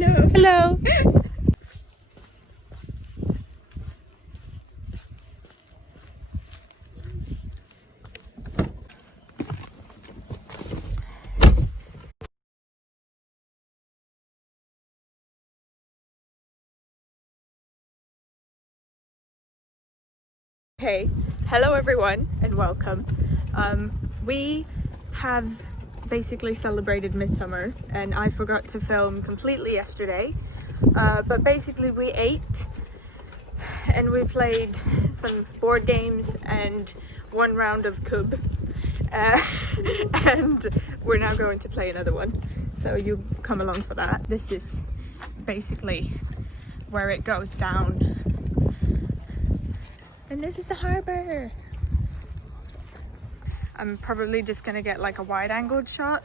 Hello. Hello. Hey, hello everyone and welcome. We have basically celebrated Midsummer and I forgot to film completely yesterday, but basically we ate and we played some board games and one round of Kubb, and we're now going to play another one, so you come along for that. This is basically where it goes down. And this is the harbor. I'm probably just gonna get like a wide angled shot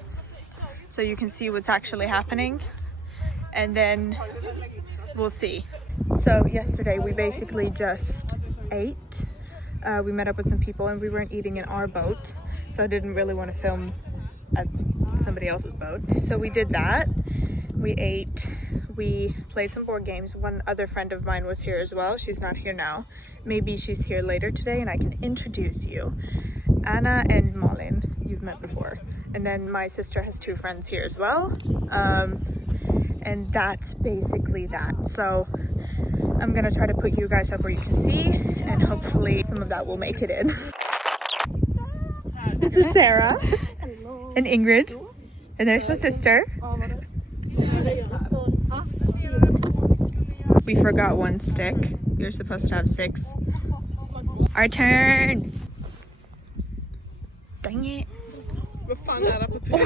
so you can see what's actually happening, and then we'll see. So yesterday we basically just ate. We met up with some people and we weren't eating in our boat, so I didn't really want to film at somebody else's boat. So we did that. We ate, we played some board games. One other friend of mine was here as well. She's not here now. Maybe she's here later today and I can introduce you. Anna and Malin, you've met before. And then my sister has two friends here as well. And that's basically that. So I'm gonna try to put you guys up where you can see, and hopefully some of that will make it in. This is Sarah and Ingrid. And there's my sister. We forgot one stick. You're supposed to have 6. Our turn! Dang it! Vad fan är det på Twitter?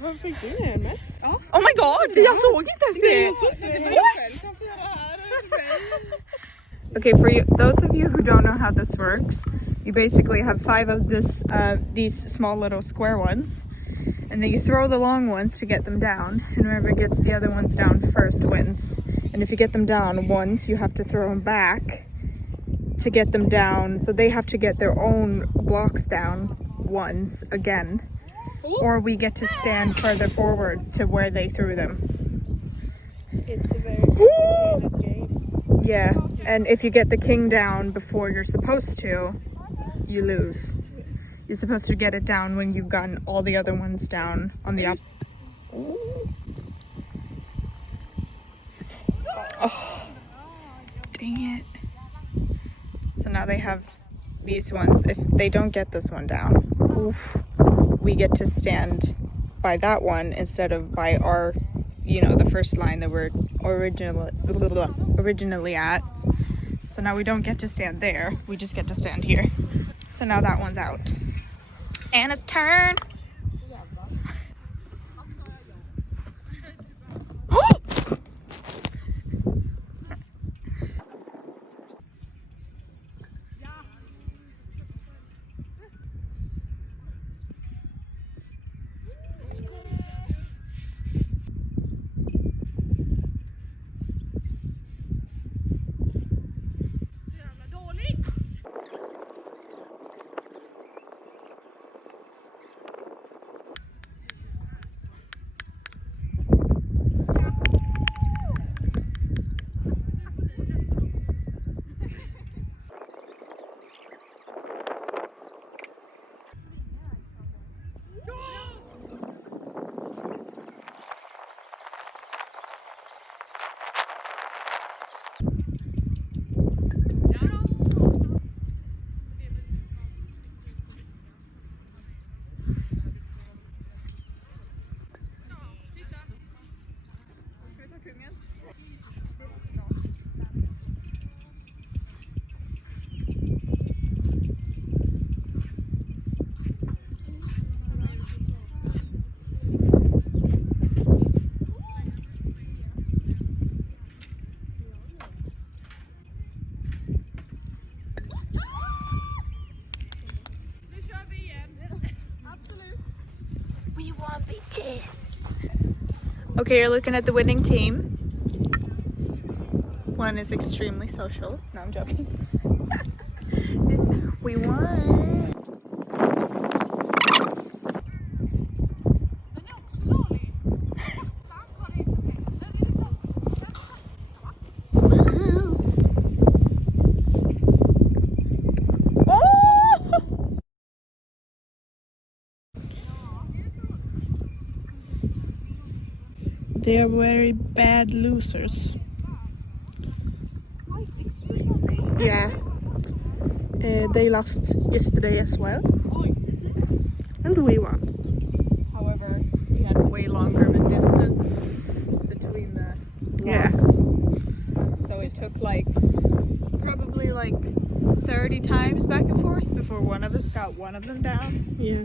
Vad fick du med henne? Oh my god! Jag såg inte ens det! Okay, for you, those of you who don't know how this works, you basically have 5 of these small little square ones, and then you throw the long ones to get them down, and whoever gets the other ones down first wins. And if you get them down once, you have to throw them back to get them down, so they have to get their own blocks down once again, or we get to stand further forward to where they threw them. It's a very complicated game. Yeah, and if you get the king down before you're supposed to, you lose. You're supposed to get it down when you've gotten all the other ones down on the opposite. Oh, dang it. So now they have these ones. If they don't get this one down, oof, we get to stand by that one instead of by our, you know, the first line that we're originally at. So now we don't get to stand there, we just get to stand here. So now that one's out. Anna's turn. Yes. Okay, you're looking at the winning team. One is extremely social. No, I'm joking. We won. They are very bad losers. Yeah. They lost yesterday as well. And we won. However, we had way longer of a distance between the blocks. So it took probably 30 times back and forth before one of us got one of them down. Yeah.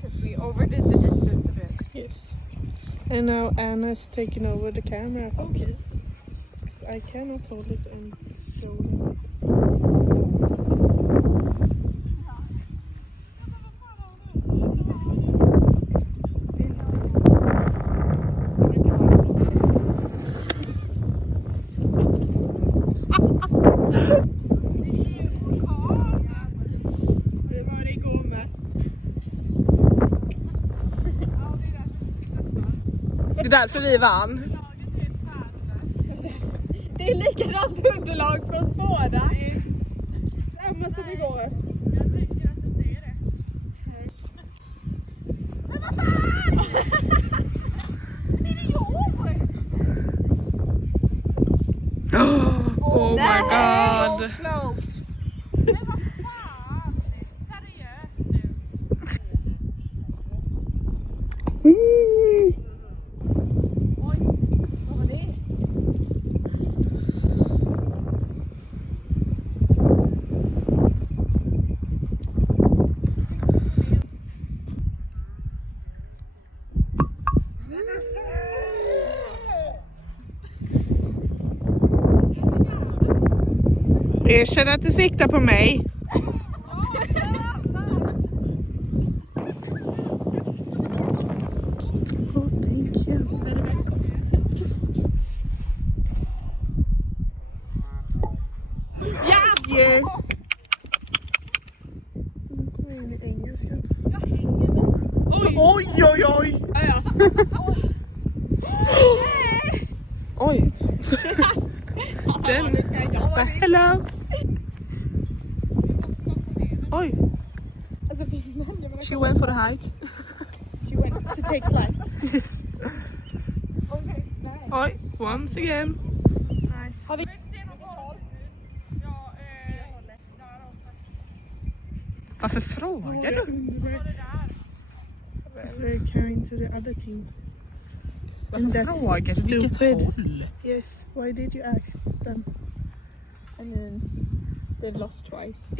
Because we overdid the distance a bit. Yes. And now Anna's taking over the camera. Okay. I cannot hold it and show it. Det är därför vi vann. Det är likadant underlag för oss båda. Samma som igår. Jag tycker att det är det. Men vad fan! Är det jag? Oh my god. Close. Men vad fan? Seriöst nu. Oj, vad var det? Erkänn att du siktar på mig. Oh, thank you. Yes. Oj, oj, oj. Oj. Den. Hello. Oj. She went for the height. She went to take flight. Yes. Okay, nice. Oj, once again. Har vi... Varför frågar du? It's very kind to the other team. And Varför that's frågar du vilket stupid. håll? Yes, why did you ask them? I mean, they've lost twice.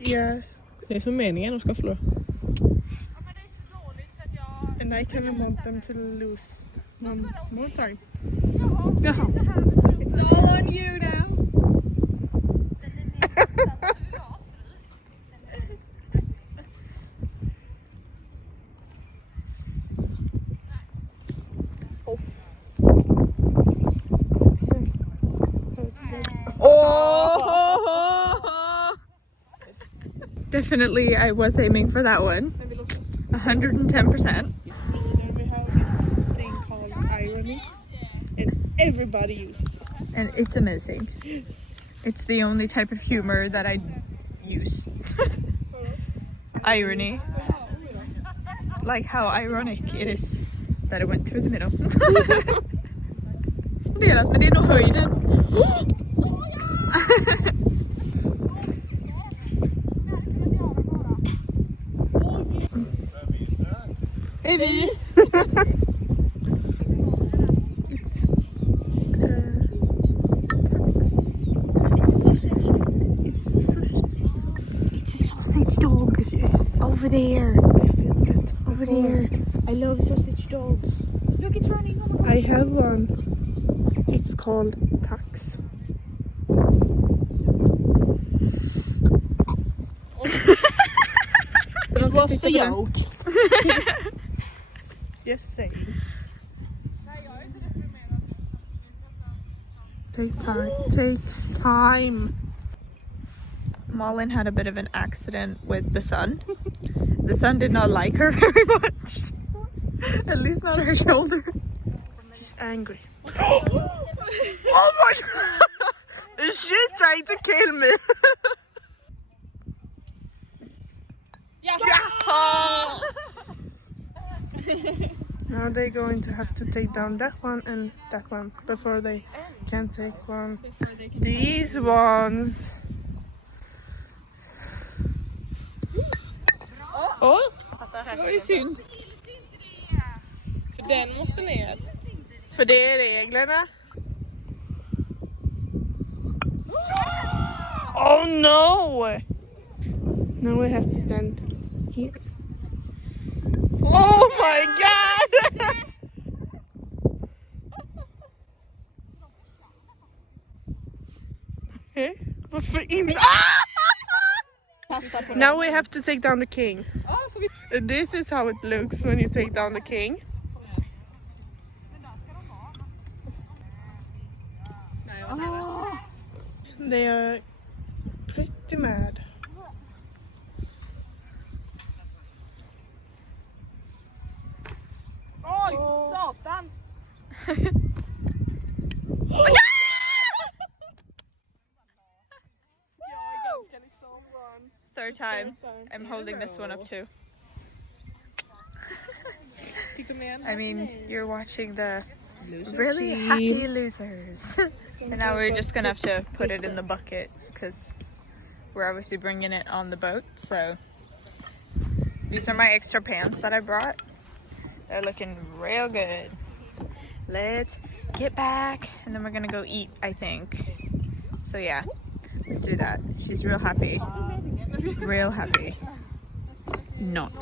Yeah, Det är för meningen de ska förlora. Ja, men det är så dåligt så att jag... and I kind of want them to lose one more time. Jaha. It's all on you now. Oh! Definitely, I was aiming for that one. 110%. We have this thing called irony, and everybody uses it. And it's amazing. Yes. It's the only type of humor that I use. Irony. Like how ironic it is that it went through the middle. Delas, men det är nog höjden. Är vi? It's It's a sausage dog. yes. Over there. I filmed it. Over there. I love sausage dogs. Look, it's running. Oh my God. I have one. It's called tax. It was a joke. Just saying. Nej, jag är så deprimerad nu så att vi Take time. Takes time. Malin had a bit of an accident with the sun. The sun did not like her very much. At least not her shoulder. He's angry. Oh my god! She's trying to kill me. Yeah. Now they're going to have to take down that one and that one before they can take one. These ones. Åh! Det var ju synd. För den måste ner. För det är reglerna. Oh no! Now we have to stand here. Oh my god! Okay. Varför inte? Now we have to take down the king. This is how it looks when you take down the king. They are pretty mad. Oj, satan! Third time. I'm holding this one up too. I mean, you're watching the really happy losers. And now we're just gonna have to put it in the bucket because we're obviously bringing it on the boat. So these are my extra pants that I brought. They're looking real good. Let's get back and then we're gonna go eat, I think. So yeah, let's do that. She's real happy. Real happy. Not.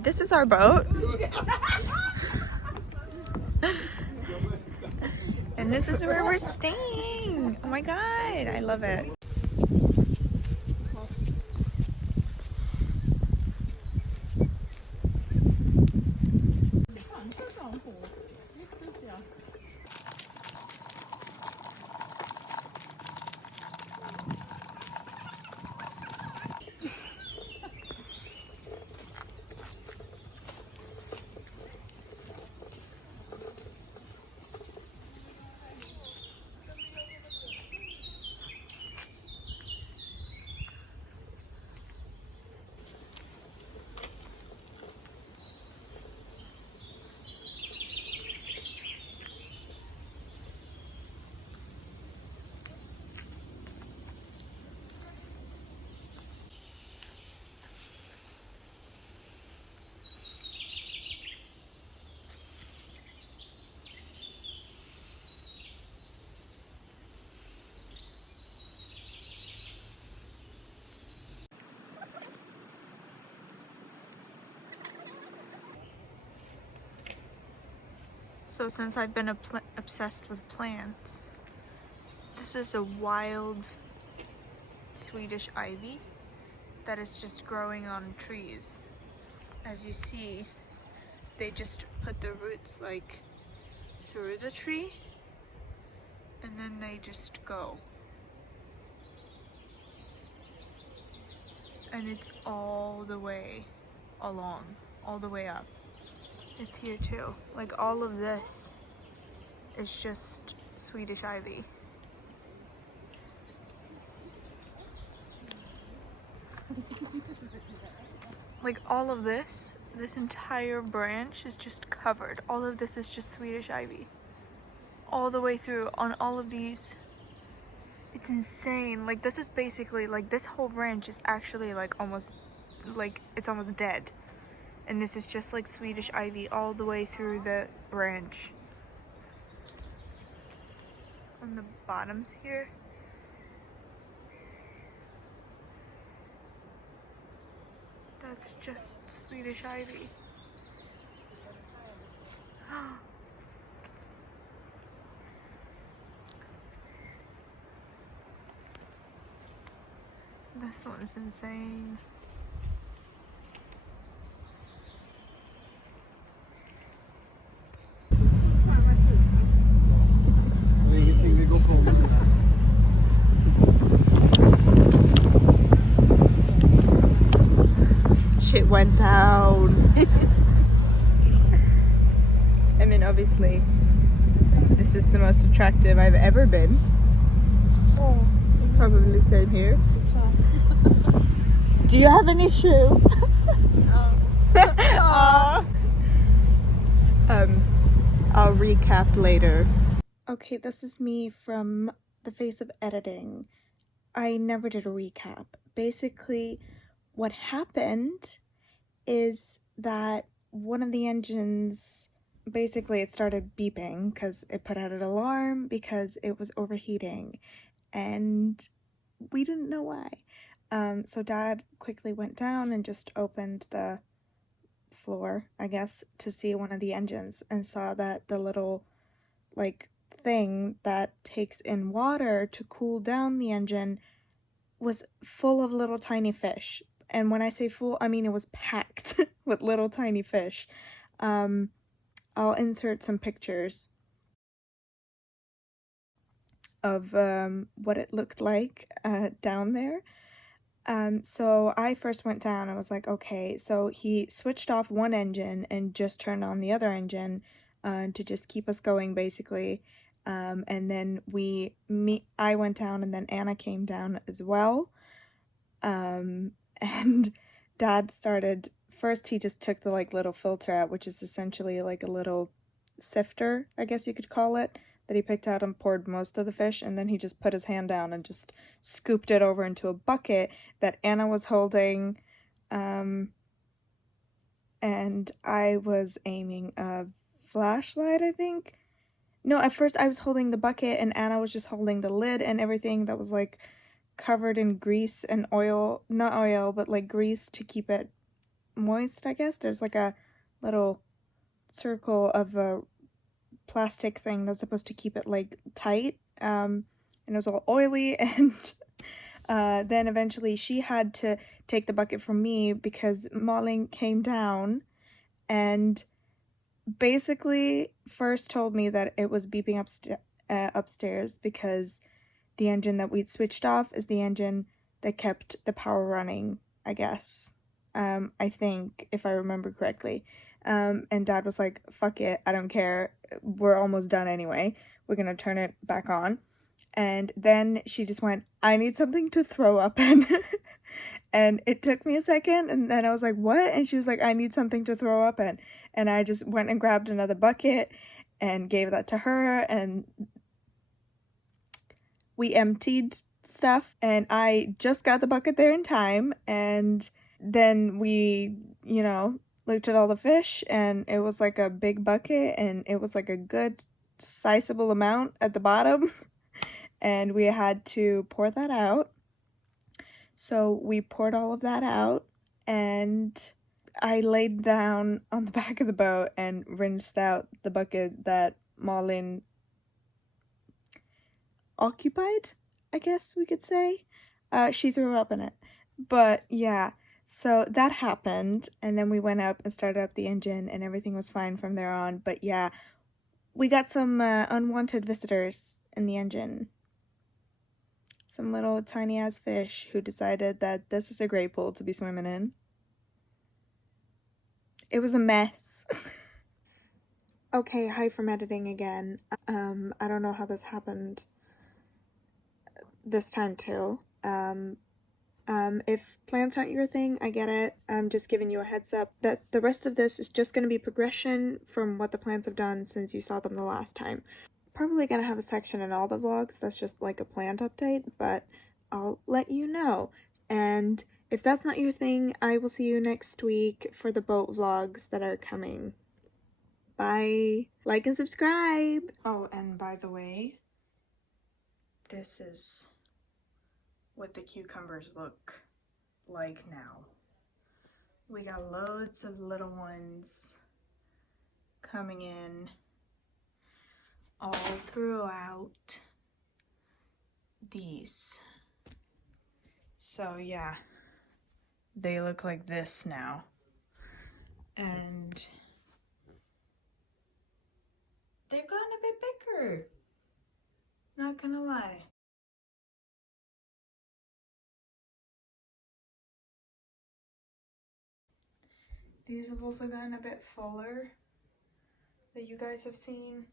This is our boat. And this is where we're staying. Oh my god, I love it. So since I've been obsessed with plants, this is a wild Swedish ivy that is just growing on trees. As you see, they just put the roots like through the tree and then they just go. And it's all the way along, all the way up. It's here too. Like all of this is just Swedish ivy. Like all of this entire branch is just covered. All of this is just Swedish ivy. All the way through on all of these. It's insane. Like this is basically like this whole branch is actually like almost like it's almost dead. And this is just like Swedish ivy all the way through the branch. On the bottoms here. That's just Swedish ivy. This one's insane. Shit went down. I mean, obviously, this is the most attractive I've ever been. Oh, probably same here. Do you have an issue? I'll recap later. Okay, this is me from the face of editing. I never did a recap. Basically, what happened is that one of the engines, basically it started beeping because it put out an alarm because it was overheating, and we didn't know why. So Dad quickly went down and just opened the floor, I guess, to see one of the engines, and saw that the little like thing that takes in water to cool down the engine was full of little tiny fish. And when I say full, I mean it was packed with little tiny fish. I'll insert some pictures of what it looked like down there. So I first went down and was like, okay, so he switched off one engine and just turned on the other engine to just keep us going, basically. And then I went down, and then Anna came down as well. And Dad started, first he just took the like little filter out, which is essentially like a little sifter, I guess you could call it, that he picked out and poured most of the fish, and then he just put his hand down and just scooped it over into a bucket that Anna was holding, and I was aiming a flashlight, I think. No, at first I was holding the bucket and Anna was just holding the lid and everything that was like covered in grease and oil, not oil, but like grease to keep it moist, I guess. There's like a little circle of a plastic thing that's supposed to keep it like tight, and it was all oily, and then eventually she had to take the bucket from me because Malin came down and basically first told me that it was beeping upstairs because the engine that we'd switched off is the engine that kept the power running, I guess. I think, if I remember correctly. And Dad was like, fuck it, I don't care. We're almost done anyway. We're gonna turn it back on. And then she just went, I need something to throw up in. And it took me a second, and then I was like, what? And she was like, I need something to throw up in. And I just went and grabbed another bucket and gave that to her, and we emptied stuff, and I just got the bucket there in time, and then we, looked at all the fish, and it was like a big bucket, and it was like a good sizable amount at the bottom, and we had to pour that out. So we poured all of that out, and I laid down on the back of the boat and rinsed out the bucket that Malin occupied, I guess we could say. She threw up in it. But yeah, so that happened, and then we went up and started up the engine, and everything was fine from there on. But yeah, we got some unwanted visitors in the engine. Some little tiny ass fish who decided that this is a great pool to be swimming in. It was a mess. Okay, hi from editing again. I don't know how this happened this time too. If plants aren't your thing, I get it. I'm just giving you a heads up that the rest of this is just going to be progression from what the plants have done since you saw them the last time. Probably going to have a section in all the vlogs that's just like a plant update, but I'll let you know. And If that's not your thing, I will see you next week for the boat vlogs that are coming. Bye. Like and subscribe. Oh, and by the way, this is what the cucumbers look like now. We got loads of little ones coming in all throughout these. So yeah, they look like this now. And they've gotten a bit bigger, not gonna lie. These have also gotten a bit fuller that you guys have seen.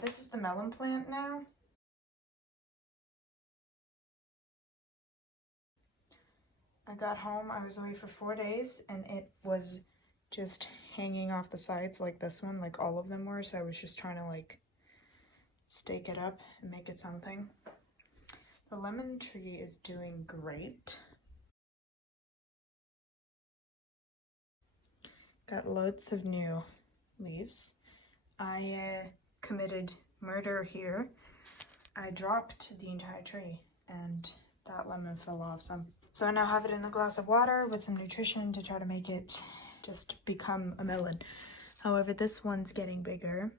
This is the melon plant now. I got home, I was away for 4 days, and it was just hanging off the sides like this one, like all of them were, so I was just trying to like stake it up and make it something. The lemon tree is doing great. Got loads of new leaves. I committed murder here. I dropped the entire tree and that lemon fell off some. So I now have it in a glass of water with some nutrition to try to make it just become a melon. However, this one's getting bigger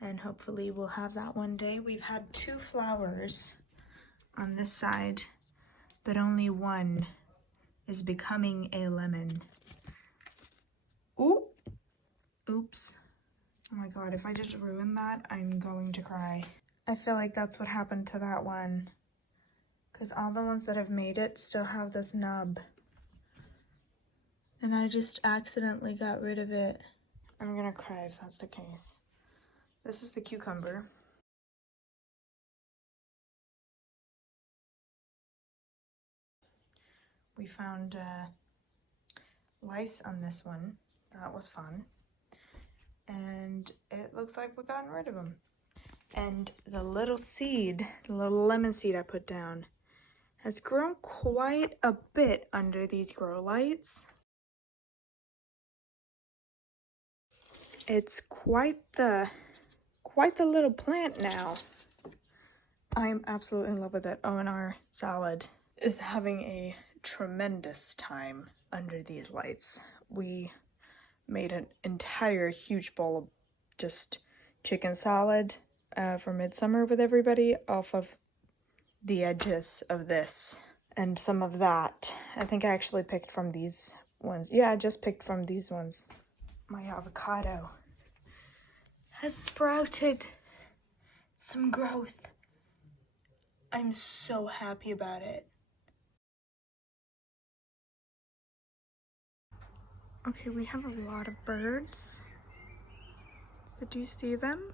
and hopefully we'll have that one day. We've had 2 flowers on this side, but only one is becoming a lemon. Ooh! Oops. Oh my god, if I just ruin that, I'm going to cry. I feel like that's what happened to that one, because all the ones that have made it still have this nub. And I just accidentally got rid of it. I'm gonna cry if that's the case. This is the cucumber. We found lice on this one. That was fun. And it looks like we've gotten rid of them. And the little seed, the little lemon seed I put down, has grown quite a bit under these grow lights. It's quite the little plant now. I am absolutely in love with it. Oh, and our salad is having a tremendous time under these lights. We made an entire huge bowl of just chicken salad for Midsummer with everybody off of the edges of this and some of that. I think I actually picked from these ones. Yeah, I just picked from these ones. My avocado has sprouted some growth. I'm so happy about it. Okay, we have a lot of birds. But do you see them?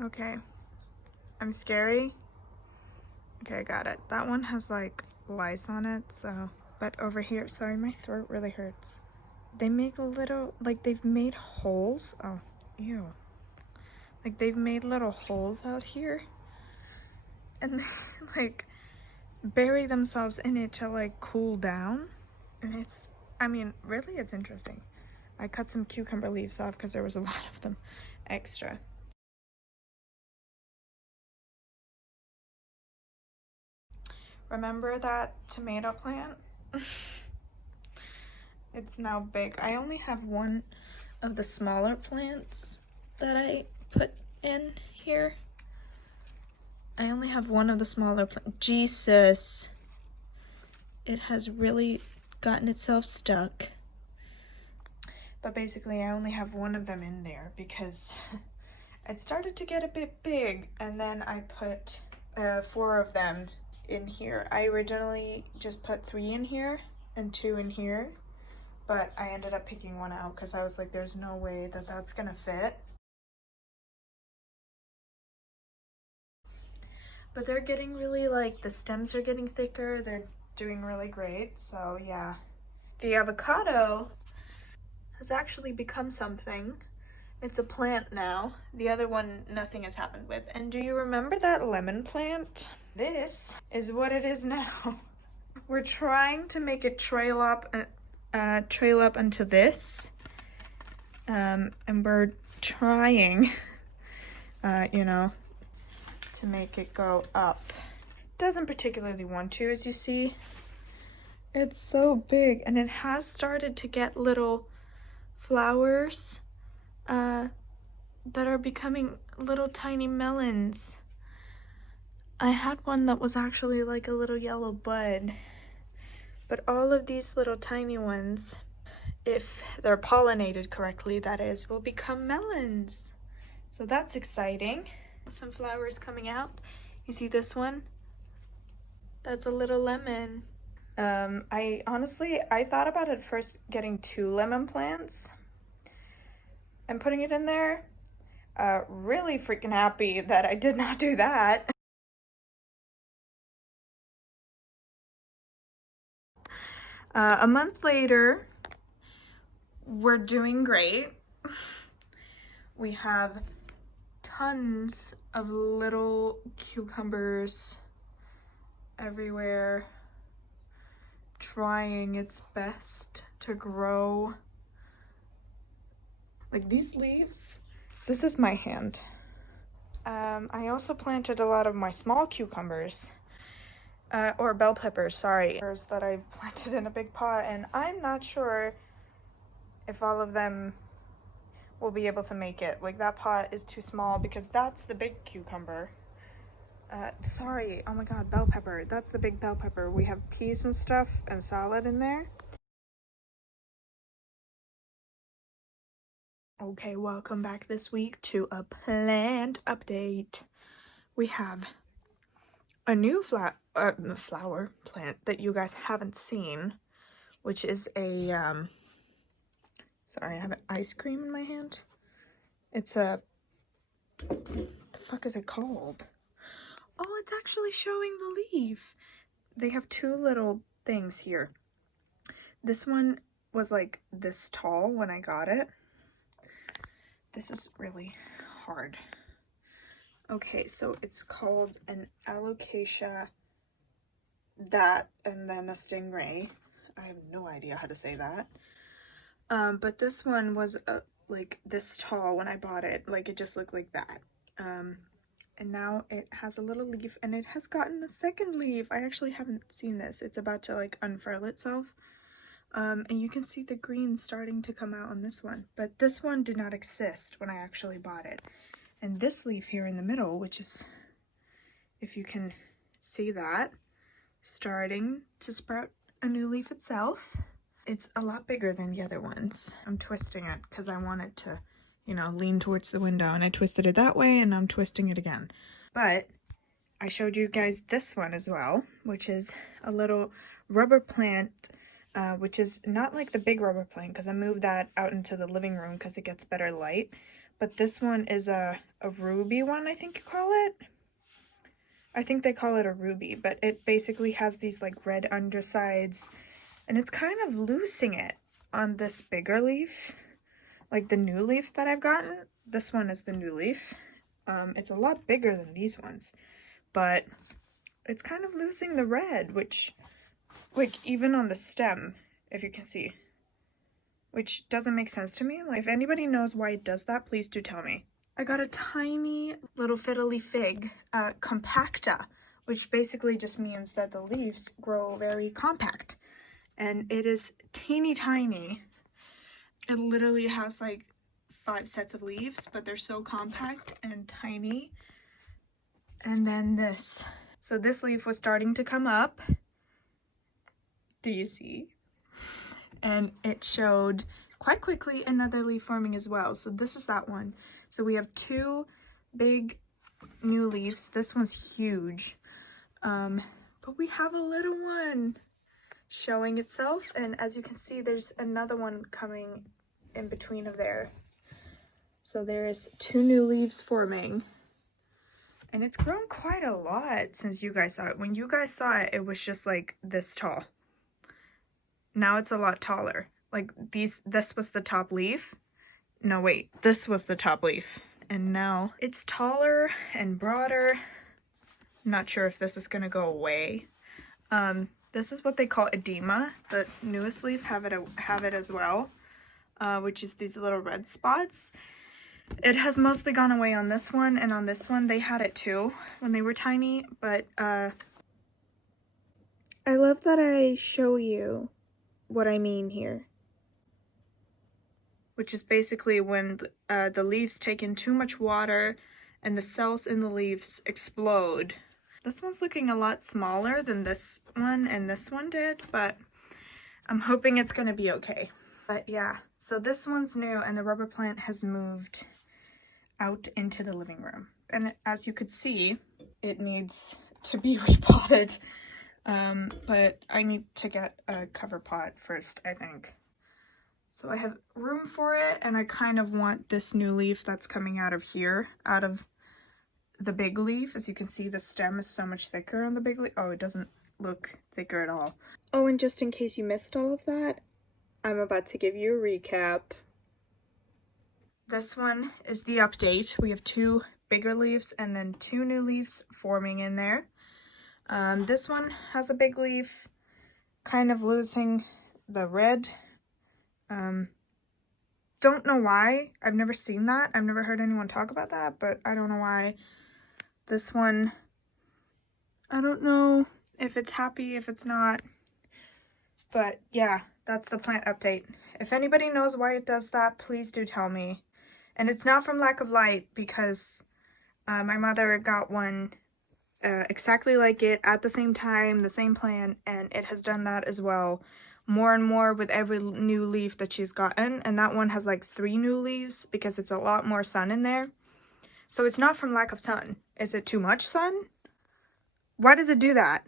Okay. I'm scary. Okay, I got it. That one has like lice on it, so. But over here, sorry, my throat really hurts. They make a little, like they've made holes. Oh, ew. Like they've made little holes out here. And they like bury themselves in it to like cool down. And it's, I mean, really it's interesting. I cut some cucumber leaves off because there was a lot of them extra. Remember that tomato plant? It's now big. I only have one of the smaller plants that I put in here. I only have one of the smaller plants. Jesus. It has really gotten itself stuck. But basically I only have one of them in there because it started to get a bit big, and then I put 4 of them in here. I originally just put 3 in here and 2 in here, but I ended up picking one out because I was like, there's no way that that's gonna fit. But they're getting really, like, the stems are getting thicker. They're doing really great, so yeah. The avocado has actually become something. It's a plant now. The other one, nothing has happened with. And do you remember that lemon plant? This is what it is now. We're trying to make it trail up onto this. And we're trying, you know, to make it go up. Doesn't particularly want to, as you see. It's so big, and it has started to get little flowers that are becoming little tiny melons. I had one that was actually like a little yellow bud, but all of these little tiny ones, if they're pollinated correctly, that is, will become melons. So that's exciting. Some flowers coming out. You see this one? That's a little lemon. I honestly thought about at first getting 2 lemon plants and putting it in there. Really freaking happy that I did not do that. A month later, we're doing great. We have tons of little cucumbers everywhere, trying its best to grow. Like these leaves, this is my hand. I also planted a lot of my small cucumbers, or bell peppers, sorry, that I've planted in a big pot, and I'm not sure if all of them will be able to make it. Like that pot is too small because that's the big cucumber. Sorry, oh my god, bell pepper. That's the big bell pepper. We have peas and stuff and salad in there. Okay, welcome back this week to a plant update. We have a new flower plant that you guys haven't seen, which is a, sorry, I have ice cream in my hand. It's a, the fuck is it called? Oh, it's actually showing the leaf. They have 2 little things here. This one was like this tall when I got it. This is really hard. Okay, so it's called an alocasia, that, and then a stingray. I have no idea how to say that. But this one was like this tall when I bought it. Like it just looked like that. And now it has a little leaf, and it has gotten a second leaf. I actually haven't seen this. It's about to like unfurl itself. And you can see the green starting to come out on this one. But this one did not exist when I actually bought it. And this leaf here in the middle, which is, if you can see that, starting to sprout a new leaf itself. It's a lot bigger than the other ones. I'm twisting it because I want it to, you know, lean towards the window, and I twisted it that way, and I'm twisting it again. But I showed you guys this one as well, which is a little rubber plant, which is not like the big rubber plant because I moved that out into the living room because it gets better light. But this one is a ruby one, I think you call it. I think they call it a ruby, but it basically has these like red undersides, and it's kind of loosing it on this bigger leaf. Like the new leaf that I've gotten, this one is the new leaf. It's a lot bigger than these ones, but it's kind of losing the red, which, like, even on the stem, if you can see, which doesn't make sense to me. Like, if anybody knows why it does that, please do tell me. I got a tiny little fiddly fig, compacta, which basically just means that the leaves grow very compact, and it is teeny tiny. It literally has like 5 sets of leaves, but they're so compact and tiny. And then this. So this leaf was starting to come up. Do you see? And it showed quite quickly another leaf forming as well. So this is that one. So we have 2 big new leaves. This one's huge. But we have a little one showing itself. And as you can see, there's another one coming in between of there. So there's 2 new leaves forming, and it's grown quite a lot since you guys saw it. When you guys saw it, it was just like this tall. Now it's a lot taller. Like this was the top leaf. no wait, this was the top leaf. And now it's taller and broader. I'm not sure if this is gonna go away. This is what they call edema. The newest leaf have it as well, which is these little red spots. It has mostly gone away on this one, and on this one they had it too when they were tiny, but I love that I show you what I mean here. Which is basically when the leaves take in too much water and the cells in the leaves explode. This one's looking a lot smaller than this one and this one did, but I'm hoping it's gonna be okay. But yeah, so this one's new and the rubber plant has moved out into the living room. And as you could see, it needs to be repotted. But I need to get a cover pot first, I think. So I have room for it, and I kind of want this new leaf that's coming out of here, out of the big leaf. As you can see, the stem is so much thicker on the big leaf. Oh, it doesn't look thicker at all. Oh, and just in case you missed all of that, I'm about to give you a recap. This one is the update. We have 2 bigger leaves and then 2 new leaves forming in there. This one has a big leaf, kind of losing the red. Don't know why. I've never seen that. I've never heard anyone talk about that, but I don't know why. This one, I don't know if it's happy, if it's not. But yeah, that's the plant update. If anybody knows why it does that, please do tell me. And it's not from lack of light, because my mother got one exactly like it at the same time, the same plant, and it has done that as well. More and more with every new leaf that she's gotten, and that one has like 3 new leaves because it's a lot more sun in there. So it's not from lack of sun. Is it too much sun? Why does it do that?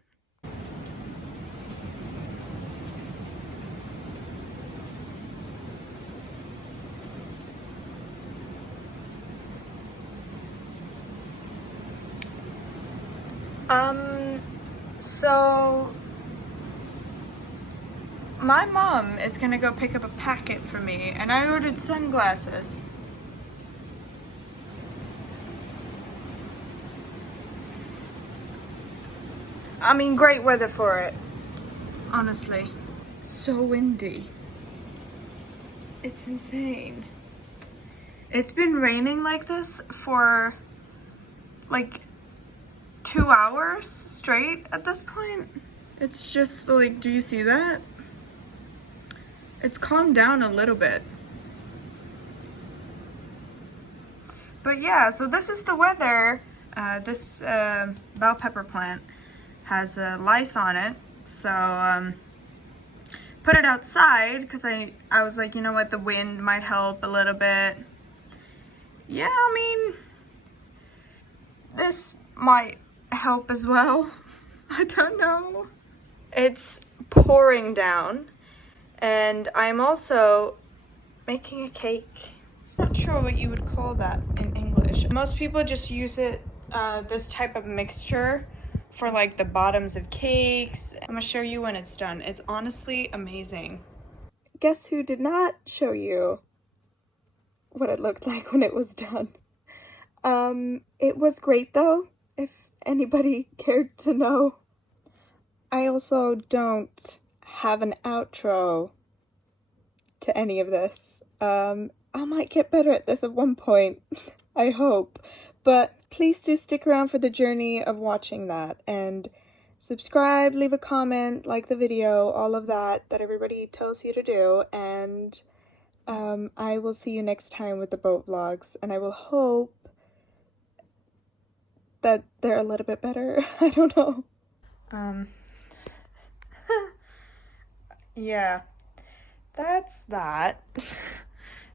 So my mom is gonna go pick up a packet for me, and I ordered sunglasses. I mean, great weather for it, honestly. So windy. It's insane. It's been raining like this for like 2 hours straight at this point. It's just like, do you see that? It's calmed down a little bit. But yeah, so this is the weather. This bell pepper plant has lice on it. So put it outside because I was like, you know what, the wind might help a little bit. Yeah, I mean, this might help as well. I don't know. It's pouring down. And I'm also making a cake. Not sure what you would call that in English. Most people just use it, this type of mixture for like the bottoms of cakes. I'm gonna show you when it's done. It's honestly amazing. Guess who did not show you what it looked like when it was done? It was great though, if anybody cared to know. I also don't have an outro to any of this. I might get better at this at one point, I hope, but please do stick around for the journey of watching that, and subscribe, leave a comment, like the video, all of that everybody tells you to do, and I will see you next time with the boat vlogs, and I will hope that they're a little bit better. I don't know. Yeah, that's that.